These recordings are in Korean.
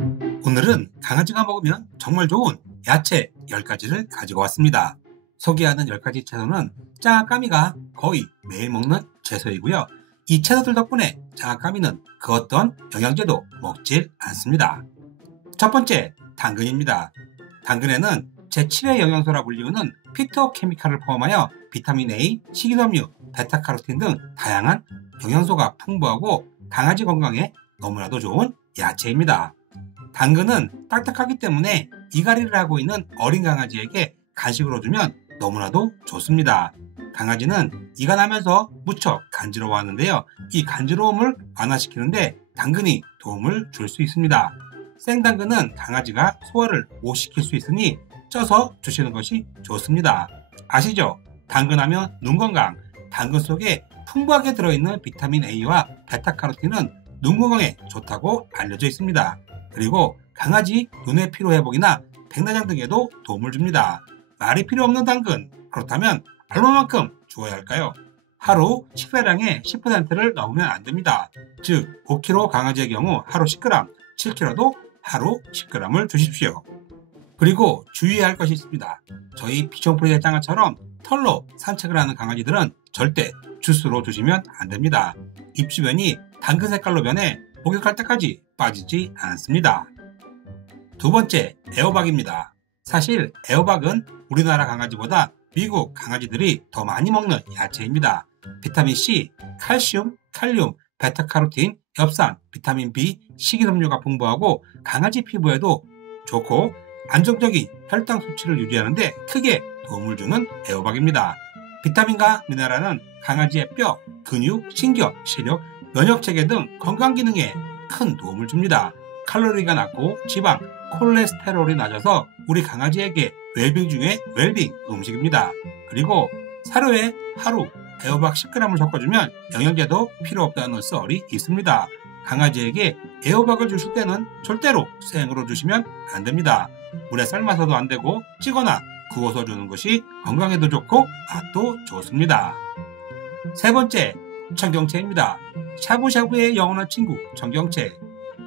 오늘은 강아지가 먹으면 정말 좋은 야채 10가지를 가지고 왔습니다. 소개하는 10가지 채소는 짱아까미가 거의 매일 먹는 채소이고요. 이 채소들 덕분에 짱아까미는 그 어떤 영양제도 먹질 않습니다. 첫 번째, 당근입니다. 당근에는 제7의 영양소라 불리우는 피토케미칼을 포함하여 비타민 A, 식이섬유, 베타카로틴 등 다양한 영양소가 풍부하고 강아지 건강에 너무나도 좋은 야채입니다. 당근은 딱딱하기 때문에 이갈이를 하고 있는 어린 강아지에게 간식으로 주면 너무나도 좋습니다. 강아지는 이가 나면서 무척 간지러워하는데요. 이 간지러움을 완화시키는데 당근이 도움을 줄 수 있습니다. 생당근은 강아지가 소화를 못 시킬 수 있으니 쪄서 주시는 것이 좋습니다. 아시죠? 당근하면 눈 건강. 당근 속에 풍부하게 들어있는 비타민 A와 베타카로틴은 눈 건강에 좋다고 알려져 있습니다. 그리고 강아지 눈의 피로 회복이나 백내장 등에도 도움을 줍니다. 말이 필요 없는 당근, 그렇다면 얼마만큼 주어야 할까요? 하루 식사량의 10%를 넘으면 안 됩니다. 즉 5kg 강아지의 경우 하루 10g, 7kg도 하루 10g을 주십시오. 그리고 주의해야 할 것이 있습니다. 저희 비숑프리의 짱아처럼 털로 산책을 하는 강아지들은 절대 주스로 주시면 안 됩니다. 입 주변이 당근 색깔로 변해 목욕할 때까지 빠지지 않습니다. 두 번째, 애호박입니다. 사실 애호박은 우리나라 강아지보다 미국 강아지들이 더 많이 먹는 야채입니다. 비타민C, 칼슘, 칼륨, 베타카로틴, 엽산, 비타민 B, 식이섬유가 풍부하고 강아지 피부에도 좋고 안정적인 혈당 수치를 유지하는데 크게 도움을 주는 애호박입니다. 비타민과 미네랄은 강아지의 뼈, 근육, 신경, 시력, 면역체계 등 건강 기능에 큰 도움을 줍니다. 칼로리가 낮고 지방, 콜레스테롤이 낮아서 우리 강아지에게 웰빙 중에 웰빙 음식입니다. 그리고 사료에 하루 애호박 10g을 섞어주면 영양제도 필요 없다는 썰이 있습니다. 강아지에게 애호박을 주실 때는 절대로 생으로 주시면 안 됩니다. 물에 삶아서도 안 되고 찌거나 구워서 주는 것이 건강에도 좋고 맛도 좋습니다. 세 번째, 청경채입니다. 샤브샤브의 영원한 친구 청경채.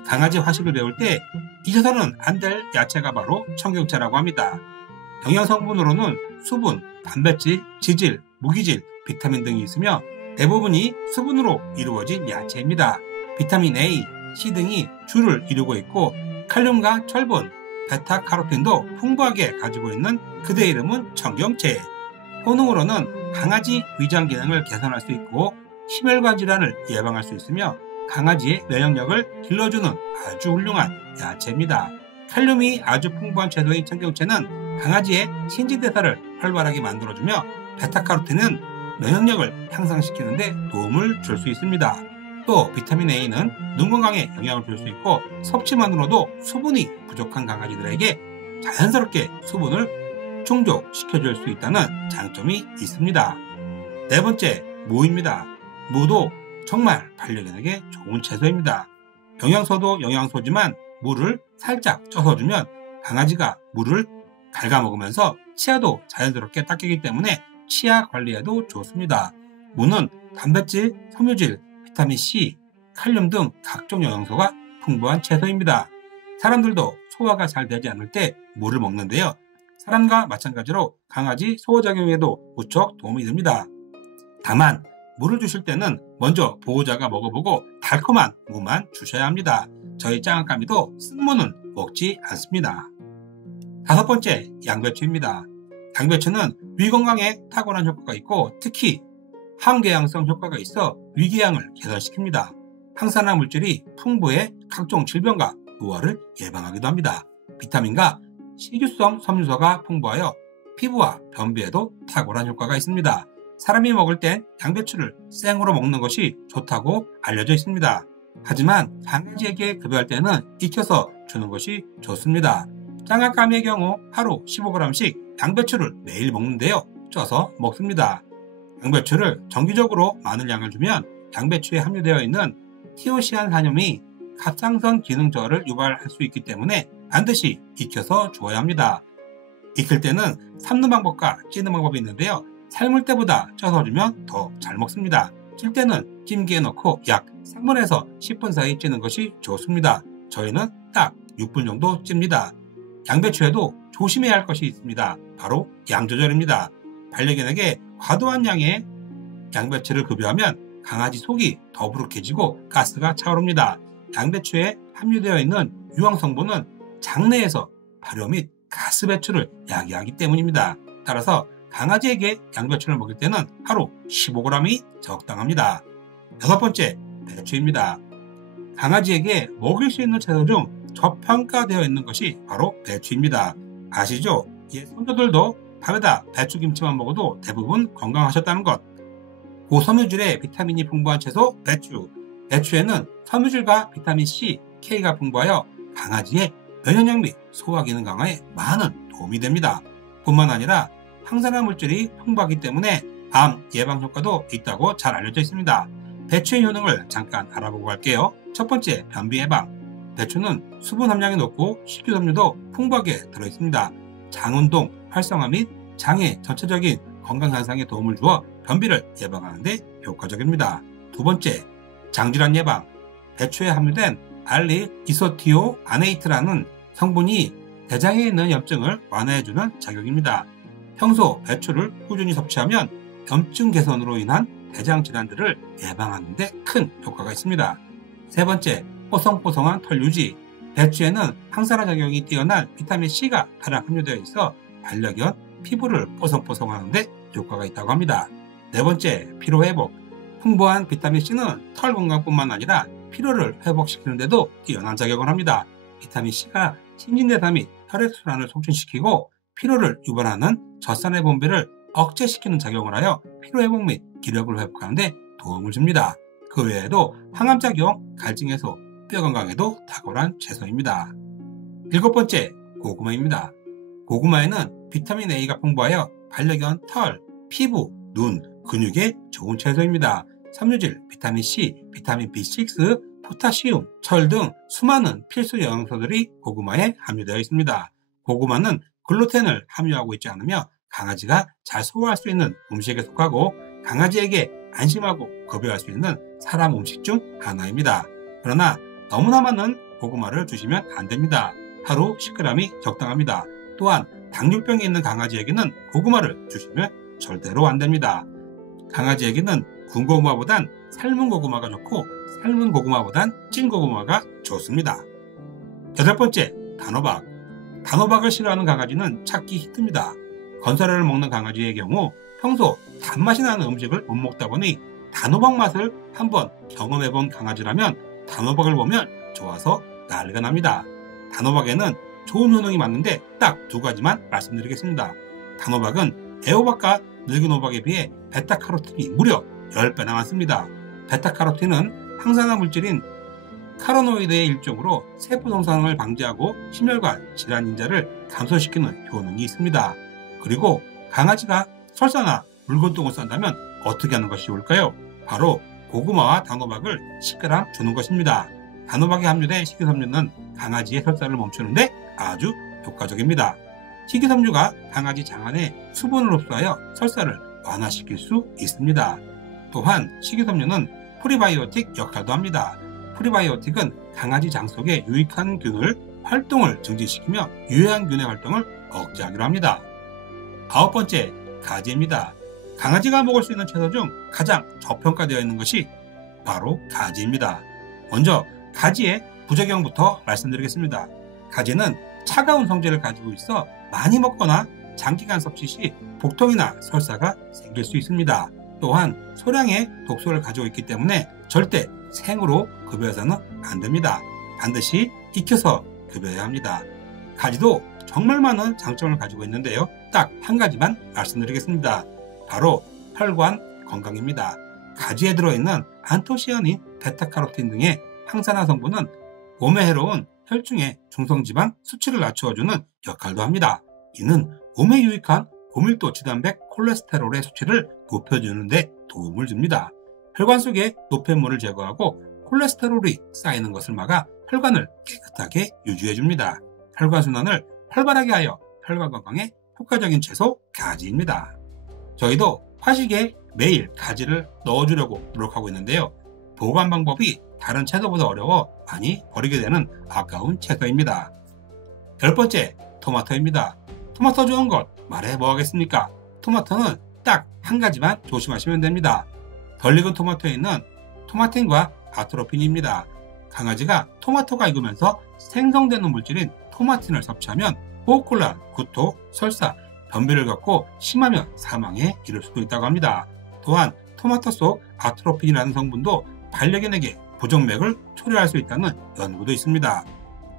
강아지 화식을 배울 때 잊어서는 안 될 야채가 바로 청경채라고 합니다. 영양 성분으로는 수분, 단백질, 지질, 무기질, 비타민 등이 있으며 대부분이 수분으로 이루어진 야채입니다. 비타민 A, C 등이 주를 이루고 있고 칼륨과 철분, 베타카로틴도 풍부하게 가지고 있는 그대의 이름은 청경채. 효능으로는 강아지 위장 기능을 개선할 수 있고 심혈관 질환을 예방할 수 있으며 강아지의 면역력을 길러주는 아주 훌륭한 야채입니다. 칼륨이 아주 풍부한 채소인 청경채는 강아지의 신진대사를 활발하게 만들어주며 베타카로틴은 면역력을 향상시키는 데 도움을 줄 수 있습니다. 또 비타민 A는 눈 건강에 영향을 줄 수 있고 섭취만으로도 수분이 부족한 강아지들에게 자연스럽게 수분을 충족시켜줄 수 있다는 장점이 있습니다. 네 번째, 무입니다. 무도 정말 반려견에게 좋은 채소입니다. 영양소도 영양소지만 무를 살짝 쪄서 주면 강아지가 무를 갉아먹으면서 치아도 자연스럽게 닦이기 때문에 치아 관리에도 좋습니다. 무는 단백질, 섬유질, 비타민C, 칼륨 등 각종 영양소가 풍부한 채소입니다. 사람들도 소화가 잘 되지 않을 때 무를 먹는데요. 사람과 마찬가지로 강아지 소화작용에도 무척 도움이 됩니다. 다만 무를 주실 때는 먼저 보호자가 먹어보고 달콤한 무만 주셔야 합니다. 저희 짱아까미도 쓴무는 먹지 않습니다. 다섯 번째, 양배추입니다. 양배추는 위 건강에 탁월한 효과가 있고 특히 항궤양성 효과가 있어 위궤양을 개선시킵니다. 항산화 물질이 풍부해 각종 질병과 노화를 예방하기도 합니다. 비타민과 식이성 섬유소가 풍부하여 피부와 변비에도 탁월한 효과가 있습니다. 사람이 먹을 땐 양배추를 생으로 먹는 것이 좋다고 알려져 있습니다. 하지만 강아지에게 급여할 때는 익혀서 주는 것이 좋습니다. 짱아까미의 경우 하루 15g씩 양배추를 매일 먹는데요. 쪄서 먹습니다. 양배추를 정기적으로 많은 양을 주면 양배추에 함유되어 있는 티오시안산염이 갑상선 기능 저하를 유발할 수 있기 때문에 반드시 익혀서 주어야 합니다. 익힐 때는 삶는 방법과 찌는 방법이 있는데요. 삶을 때보다 쪄서 주면 더 잘 먹습니다. 찔 때는 찜기에 넣고 약 3분에서 10분 사이 찌는 것이 좋습니다. 저희는 딱 6분 정도 찝니다. 양배추에도 조심해야 할 것이 있습니다. 바로 양 조절입니다. 반려견에게 과도한 양의 양배추를 급여하면 강아지 속이 더부룩해지고 가스가 차오릅니다. 양배추에 함유되어 있는 유황 성분은 장내에서 발효 및 가스 배출을 야기하기 때문입니다. 따라서 강아지에게 양배추를 먹일 때는 하루 15g이 적당합니다. 6번째, 배추입니다. 강아지에게 먹일 수 있는 채소 중 저평가되어 있는 것이 바로 배추입니다. 아시죠? 옛 선조들도 밥에다 배추김치만 먹어도 대부분 건강하셨다는 것. 고섬유질의 비타민이 풍부한 채소 배추. 배추에는 섬유질과 비타민 C, K가 풍부하여 강아지의 면역력 및 소화 기능 강화에 많은 도움이 됩니다. 뿐만 아니라 항산화 물질이 풍부하기 때문에 암 예방 효과도 있다고 잘 알려져 있습니다. 배추의 효능을 잠깐 알아보고 갈게요. 첫 번째, 변비 예방. 배추는 수분 함량이 높고 식이섬유도 풍부하게 들어있습니다. 장운동 활성화 및 장의 전체적인 건강 현상에 도움을 주어 변비를 예방하는 데 효과적입니다. 두 번째, 장질환 예방. 배추에 함유된 알리이소티오아네이트라는 성분이 대장에 있는 염증을 완화해주는 작용입니다. 평소 배추를 꾸준히 섭취하면 염증 개선으로 인한 대장 질환들을 예방하는 데 큰 효과가 있습니다. 세 번째, 뽀송뽀송한 털 유지. 배추에는 항산화 작용이 뛰어난 비타민 C가 다량 함유되어 있어 반려견 피부를 뽀송뽀송하는 데 효과가 있다고 합니다. 네 번째, 피로 회복. 풍부한 비타민 C는 털 건강뿐만 아니라 피로를 회복시키는 데도 뛰어난 작용을 합니다. 비타민 C가 신진대사 및 혈액순환을 촉진시키고 피로를 유발하는 젖산의 분비를 억제시키는 작용을 하여 피로회복 및 기력을 회복하는 데 도움을 줍니다. 그 외에도 항암작용, 갈증 해소, 뼈 건강에도 탁월한 채소입니다. 7번째, 고구마입니다. 고구마에는 비타민 A가 풍부하여 반려견 털, 피부, 눈, 근육에 좋은 채소입니다. 섬유질, 비타민 C, 비타민 B6, 포타시움, 철 등 수많은 필수 영양소들이 고구마에 함유되어 있습니다. 고구마는 글루텐을 함유하고 있지 않으며 강아지가 잘 소화할 수 있는 음식에 속하고 강아지에게 안심하고 급여할 수 있는 사람 음식 중 하나입니다. 그러나 너무나 많은 고구마를 주시면 안 됩니다. 하루 10g이 적당합니다. 또한 당뇨병이 있는 강아지에게는 고구마를 주시면 절대로 안 됩니다. 강아지에게는 구운 고구마보단 삶은 고구마가 좋고 삶은 고구마보단 찐 고구마가 좋습니다. 8번째, 단호박. 단호박을 싫어하는 강아지는 찾기 힘듭니다. 건사료를 먹는 강아지의 경우 평소 단맛이 나는 음식을 못 먹다 보니 단호박 맛을 한번 경험해본 강아지라면 단호박을 보면 좋아서 난리가 납니다. 단호박에는 좋은 효능이 많은데 딱 2가지만 말씀드리겠습니다. 단호박은 애호박과 늙은 호박에 비해 베타카로틴이 무려 10배나 많습니다. 베타카로틴은 항산화 물질인 카로노이드의 일종으로 세포 손상을 방지하고 심혈관 질환 인자를 감소시키는 효능이 있습니다. 그리고 강아지가 설사나 묽은똥을 싼다면 어떻게 하는 것이 좋을까요? 바로 고구마와 단호박을 10g 주는 것입니다. 단호박에 함유된 식이섬유는 강아지의 설사를 멈추는데 아주 효과적입니다. 식이섬유가 강아지 장안에 수분을 흡수하여 설사를 완화시킬 수 있습니다. 또한 식이섬유는 프리바이오틱 역할도 합니다. 프리바이오틱은 강아지 장 속의 유익한 균을 활동을 증진시키며 유해한 균의 활동을 억제하기로 합니다. 9번째, 가지입니다. 강아지가 먹을 수 있는 채소 중 가장 저평가되어 있는 것이 바로 가지입니다. 먼저 가지의 부작용부터 말씀드리겠습니다. 가지는 차가운 성질을 가지고 있어 많이 먹거나 장기간 섭취 시 복통이나 설사가 생길 수 있습니다. 또한 소량의 독소를 가지고 있기 때문에 절대 생으로 급여해서는 안 됩니다. 반드시 익혀서 급여해야 합니다. 가지도 정말 많은 장점을 가지고 있는데요. 딱 한 가지만 말씀드리겠습니다. 바로 혈관 건강입니다. 가지에 들어있는 안토시아닌, 베타카로틴 등의 항산화 성분은 몸에 해로운 혈중의 중성지방 수치를 낮추어주는 역할도 합니다. 이는 몸에 유익한 고밀도 지단백 콜레스테롤의 수치를 높여주는 데 도움을 줍니다. 혈관 속의 노폐물을 제거하고 콜레스테롤이 쌓이는 것을 막아 혈관을 깨끗하게 유지해줍니다. 혈관순환을 활발하게 하여 혈관 건강에 효과적인 채소 가지입니다. 저희도 화식에 매일 가지를 넣어주려고 노력하고 있는데요. 보관 방법이 다른 채소보다 어려워 많이 버리게 되는 아까운 채소입니다. 10번째, 토마토입니다. 토마토 좋은 것 말해 뭐하겠습니까? 토마토는 딱 한 가지만 조심하시면 됩니다. 덜 익은 토마토에 있는 토마틴과 아트로핀입니다. 강아지가 토마토가 익으면서 생성되는 물질인 토마틴을 섭취하면 호흡곤란, 구토, 설사, 변비를 갖고 심하면 사망에 이를 수도 있다고 합니다. 또한 토마토 속 아트로핀이라는 성분도 반려견에게 부정맥을 초래할 수 있다는 연구도 있습니다.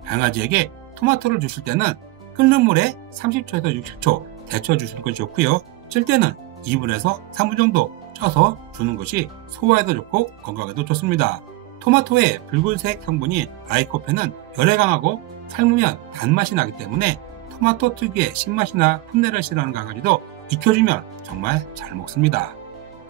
강아지에게 토마토를 주실 때는 끓는 물에 30초에서 60초 데쳐 주시는 것이 좋고요. 찔 때는 2분에서 3분 정도 쪄서 주는 것이 소화에도 좋고 건강에도 좋습니다. 토마토의 붉은색 성분인 라이코펜은 열에 강하고 삶으면 단맛이 나기 때문에 토마토 특유의 신맛이나 풋내를 싫어하는 강아지도 익혀주면 정말 잘 먹습니다.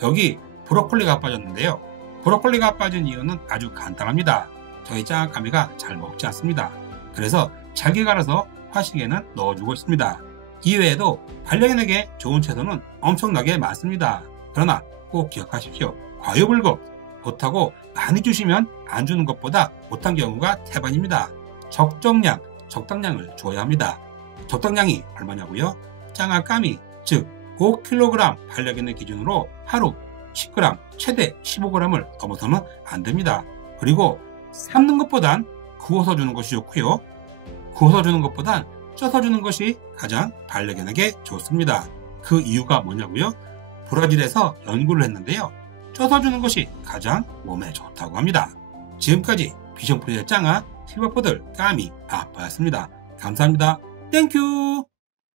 여기 브로콜리가 빠졌는데요. 브로콜리가 빠진 이유는 아주 간단합니다. 저희 짱아까미가 잘 먹지 않습니다. 그래서 잘게 갈아서 화식에는 넣어주고 있습니다. 이외에도 반려견에게 좋은 채소는 엄청나게 많습니다. 그러나 꼭 기억하십시오. 과유불급, 못하고 많이 주시면 안 주는 것보다 못한 경우가 태반입니다. 적정량, 적당량을 줘야 합니다. 적당량이 얼마냐고요? 짱아까미, 즉 5kg 반려견의 기준으로 하루 10g, 최대 15g을 넘어서는 안 됩니다. 그리고 삶는 것보단 구워서 주는 것이 좋고요. 구워서 주는 것보단 쪄서 주는 것이 가장 반려견에게 좋습니다. 그 이유가 뭐냐고요? 브라질에서 연구를 했는데요. 쪄서 주는 것이 가장 몸에 좋다고 합니다. 지금까지 비숑프리의 짱아, 실버푸들 까미 아빠였습니다. 감사합니다. 땡큐!